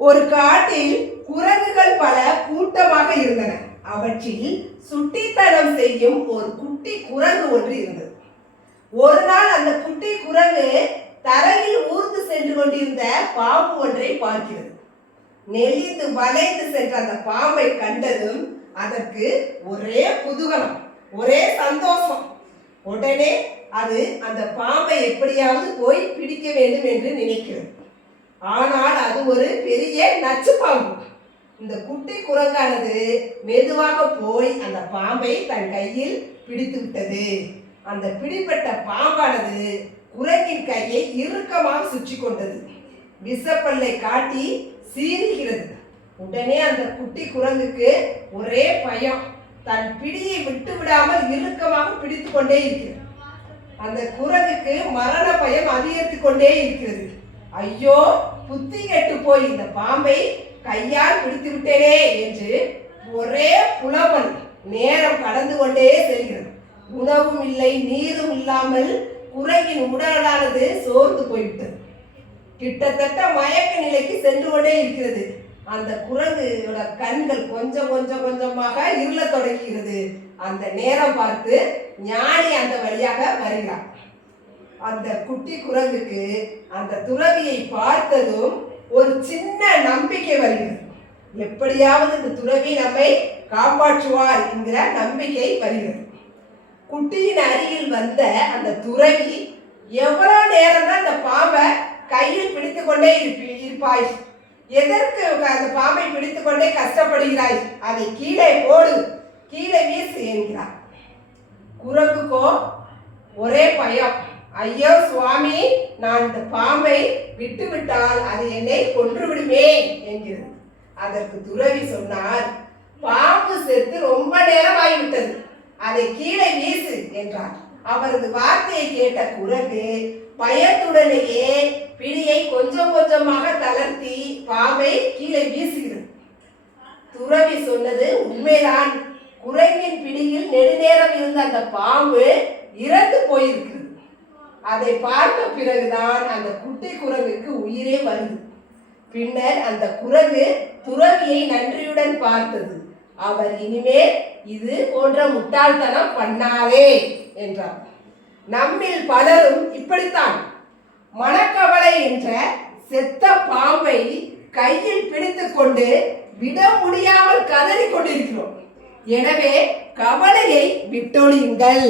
ஒரு காட்டில் குரங்குகள் பல கூட்டமாக இருந்தன. அவற்றில் சுட்டித்தனம் செய்யும் ஒரு குட்டி குரங்கு ஒன்று இருந்தது. ஒரு நாள் அந்த குட்டி குரங்கு தரையில் ஊர்ந்து சென்று கொண்டிருந்த பாம்பு ஒன்றை பார்க்கிறது. நெளிந்து வளைந்து சென்ற அந்த பாம்பை கண்டதும் அதற்கு ஒரே குதூகலம் ஒரே சந்தோஷம். உடனே அது அந்த பாம்பை எப்படியாவது போய் பிடிக்க வேண்டும் என்று நினைக்கிறது. ஆனால் அது ஒரு பெரிய நச்சு பாம்பு இந்த குட்டி குரங்கானது மெதுவாக போய் அந்த பாம்பை தன் கையில் பிடித்து விட்டது. அந்த பிடிப்பட்ட பாம்பானது குரங்கின் கையை இறுக்கமாக சுற்றி கொண்டது. விஷப்பல்லை காட்டி சீறுகிறது. உடனே அந்த குட்டி குரங்குக்கு ஒரே பயம். தன் பிடியை விட்டு விடாமல் இறுக்கமாக பிடித்து கொண்டே இருக்கிறது. அந்த குரங்குக்கு மரண பயம் அதிகரித்து கொண்டே இருக்கிறது. ஐயோ புத்தி கெட்டு போய் இந்த பாம்பை கையால் பிடித்து விட்டேனே என்று ஒரே புலவன் நேரம் கடந்து கொண்டே செல்கிறது. உணவும் இல்லை நீரும் இல்லாமல் குரங்கின் உடலானது சோர்ந்து போய்விட்டது. கிட்டத்தட்ட மயக்க நிலைக்கு சென்று கொண்டே இருக்கிறது. அந்த குரங்கோட கண்கள் கொஞ்சம் கொஞ்சம் கொஞ்சமாக இருள தொடங்குகிறது. அந்த நேரம் பார்த்து ஞானி அந்த வழியாக வருகிறார். அந்த குட்டி குரங்குக்கு அந்த துறவியை பார்த்ததும் ஒரு சின்ன நம்பிக்கை வருகிறது. எப்படியாவது இந்த துறவி நம்மை காப்பாற்றுவார் என்கிற நம்பிக்கை வருகிறது. குட்டியின் அருகில் வந்த அந்த துறவி எவ்வளோ நேரம் தான் அந்த பாம்பை கையில் பிடித்து கொண்டே இருப்பி இருப்பாய். எதற்கு அந்த பாம்பை பிடித்து கொண்டே கஷ்டப்படுகிறாய்? அதை கீழே போடு. கீழே வீசு என்கிறார். குரங்குக்கோ ஒரே பயம். ஐயோ சுவாமி நான் இந்த பாம்பை விட்டுவிட்டால் அது என்னை கொன்றுவிடுமே என்கிறது. அதற்கு துறவி சொன்னார் பாம்பு செத்து ரொம்ப நேரம் ஆகிவிட்டது அதை கீழே வீசு என்றார். அவரது வார்த்தையை கேட்ட குரங்கு பயத்துடனேயே பிடியை கொஞ்சம் கொஞ்சமாக தளர்த்தி பாம்பை கீழே வீசுகிறது. துறவி சொன்னது உண்மைதான். குரங்கின் பிடியில் நெடுநேரம் இருந்த அந்த பாம்பு இறந்து போயிருக்கிறது. அதை பார்த்த பிறகுதான் அந்த குட்டி குரங்குக்கு உயிரே வருது. பின்னர் அந்த குரங்கு துறவியை நன்றியுடன் பார்த்தது. அவர் இனிமேல் இது போன்ற முட்டாள்தனம் பண்ணாதே என்றார். நம்மில் பலரும் இப்படித்தான். மனக்கவலை என்ற செத்த பாம்பை கையில் பிடித்துக்கொண்டு விட முடியாமல் கதறிக் கொண்டிருக்கிறோம். எனவே கவலையை விட்டொழியுங்கள்.